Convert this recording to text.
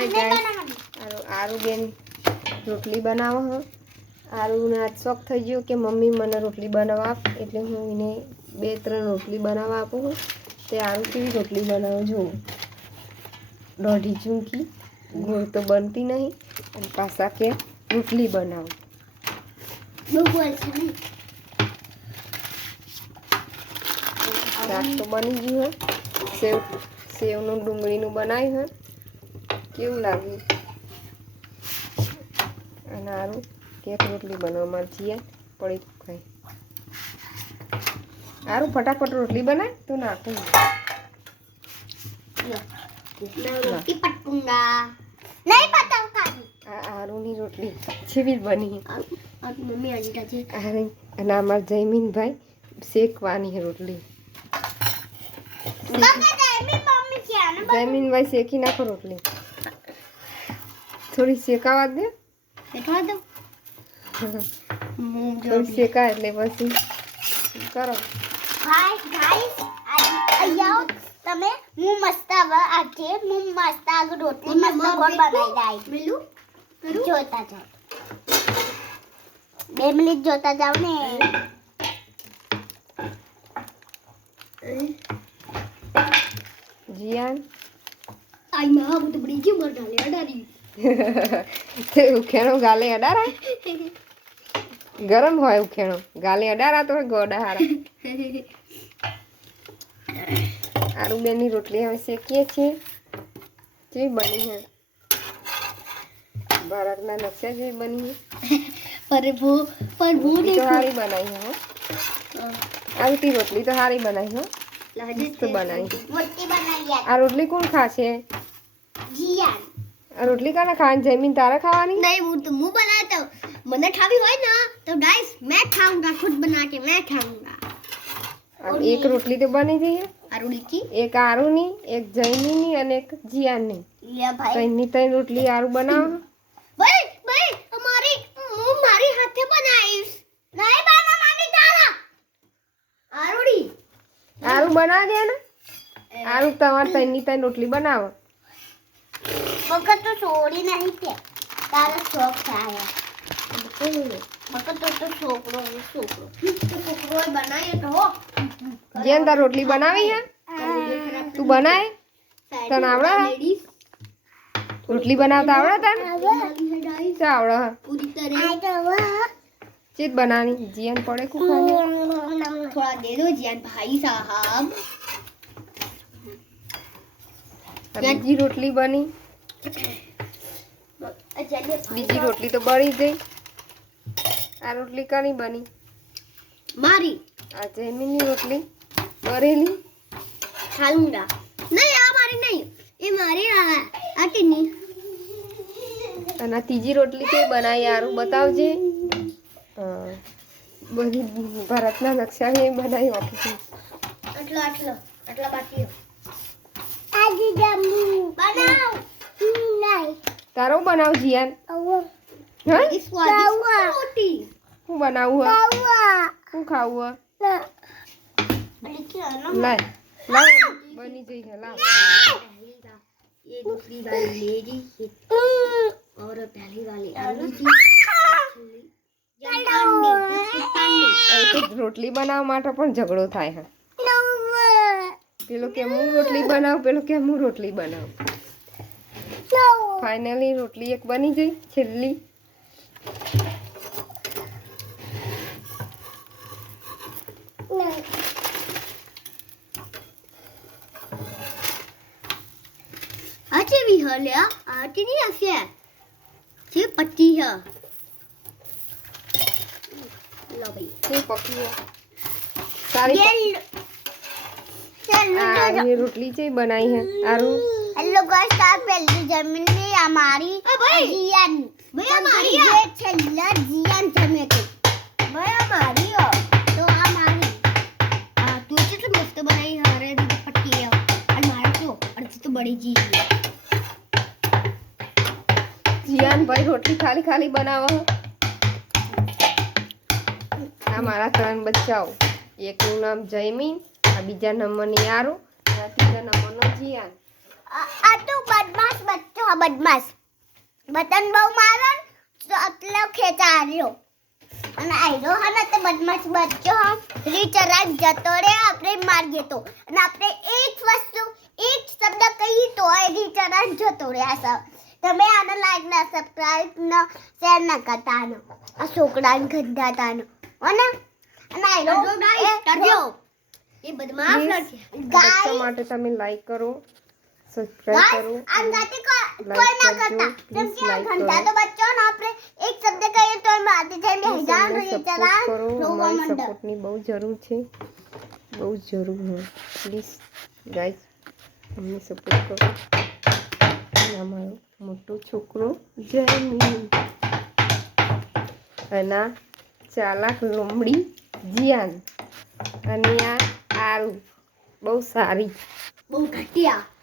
hi guys Aru બેન રોટલી બનાવો હો આરુને આજ શોખ થઈ ગયો કે મમ્મી મને રોટલી બનાવવા આપ એટલે હું એને 2-3 રોટલી બનાવવા આપું છું તે આરુ કેવી રોટલી બનાવો જો દોઢી ચૂંકી ગોળ તો બનતી નહીં અને પાછા કે રોટલી બનાવો બહુ બોલ છે ને શાક તો બની ગયું હે સેવનું ડુંગળીનું બનાવ્યું હે કેવું લાગ્યું અને આરું કેક રોટલી બનાવવા મારે છીએ પડી ખાઈ આરું ફટાફટ રોટલી બનાય તો નાખું रोटी पटूंगा नहीं पता આરુની રોટલી જેવી બની और मम्मी अंडा છે અરે અને અમાર જયમીનભાઈ શેકવાની છે રોટલી જયમીનભાઈ શેકી નાખો રોટલી થોડી શેકાવા દે બેઠવા દો થોડી શેકા એટલે પછી કરો ગાઈસ આયો તમે હું મસ્ત આજે હું મસ્ત આગ રોટલી મસ્ત ગોળ બનાવી જાય મિલું જોતા જાવ 2 મિનિટ જોતા જાવ ને જીયાન આઈ માં હું તો બડી જી મર ડાલે અડારી તે ઉખેણો ગાલે અડારા ગરમ હોય ઉખેણો ગાલે અડારા તો ગોડા હારા આરુબેનની રોટલી હવે શેકીએ છીએ જેવી બની છે ભારતના નકશા જેવી બની છે पर वो તો સારી બનાવી હો આવતી રોટલી તો સારી બનાવી હો મસ્ત બનાવી मोटी बनाई આ રોટલી કોણ ખાશે जियान આ રોટલી કાને ખાવાની જમીન તારે ખાવાની नहीं वो तो मुंह बनाता हूँ मन्ना खावी હોય ना तो गाइस मैं खाऊंगा खुद बना के मैं खाऊंगा अब एक रोटली तो बनी गई है आरुड़ी की एक आरुनी एक जैनीनी અને એક જીયાની ये भाई ત્રણની ત્રણ રોટલી આરુ બનાવો भाई भाई हमारी हमारी हाथे बनाईस नहीं बना मामी तारा आरुड़ी आरु बना दे ना आरु તમાર ત્રણની ત્રણ રોટલી બનાવો मगर तो छोड़ी नहीं थे तारा शौक था मगर तो छोकरो छोकरो बनाए तो જેન તાર રોટલી બનાવી હે તું બનાય તને આવડે રોટલી બનાવતા આવડે તને શું આવડે पूरी तरह ચીજ બનાની જીયન પડે કુ ખાને थोड़ा दे दो जियान भाई साहब બીજી રોટલી બની બીજી રોટલી તો બળી ગઈ આ રોટલી કની બની मारी આ જયમીનની રોટલી બરેલી खाऊंगा नहीं हमारी नहीं ये मारी आटी नहीं અને આ ત્રીજી રોટલી કે બનાવી આરું બતાવજે બધી ભારતના નકશા એ બનાવી ઓફિસ आटलो आटलो आटला बाकी आजी जम्मू बनाओ नहीं તારો બનાવ જીયાન હા इस स्वादिष्ट रोटी હું બનાવું હ હું ખાવું लेकिन હ લાય લાય બની જઈ છે લાવ ये दूसरी वाली मेरी और पहली वाली आलू की આ તો રોટલી બનાવવા માટે પણ ઝઘડો થાય છે પેલો કે હું રોટલી બનાવ પેલો કે હું રોટલી બનાવ ફાઇનલી રોટલી એક બની ગઈ છેલ્લી अच्छे भी है लिया आटी नहीं ऐसे है ये पत्ती है लो भाई શું પકી સારી चलो આરુની રોટલી છે બનાવી હે આરુ हेलो गाइस आप पहली जमीन में हमारी जियान भाई हमारी ये छल्ला जियान जमे के भाई हमारी हो तो हमारी हां तू तो मस्त बनाई हमारे पट्टी है और मारा तो और तो बड़ी जी है જીયાન ભાઈ રોટલી ખાલી ખાલી બનાવો આ મારા 3 બચ્ચાઓ એકનું નામ જયમીન આ બીજા નંબરની આરુ આ ત્રીજા નંબરનો જીયાન આ તો બદમાશ બચ્ચો હા બદમાશ બટન બહુ મારે તો એટલે ખેંચાર્યો અને આયરો હા ને તે બદમાશ બચ્ચો હા રીચરાજ જતો રે આપણે મારીએ તો અને આપણે એક વસ્તુ એક શબ્દ કહીએ તો એ રીચરાજ જતો રે આ તમે આને લાઈક ના સબસ્ક્રાઇબ ના શેર ના કરતા નો આ છોકરાને ગંધાતા નો અને આયરો કરજો એ બદમાશ બચ્ચા માટે તમે લાઈક કરો સબસ્ક્રાઇબ કરો અંગાતે કોઈ ના કરતા કેમ કે આ ઘંટા તો બચ્ચો ને આપણે એક શબ્દ કહીએ તો મારતી જાય મેદાન રીચરાજ રોવા મંડે સપોર્ટની બહુ જરૂર છે બહુ જરૂર છે પ્લીઝ ગાઈસ અમને સપોર્ટ કરો અને અમારો મોટો છોકરો જર્મી અને આ ચાલાક લોમડી જીયાન અને આ આરુ બહુ સારી બહુ ઘટિયા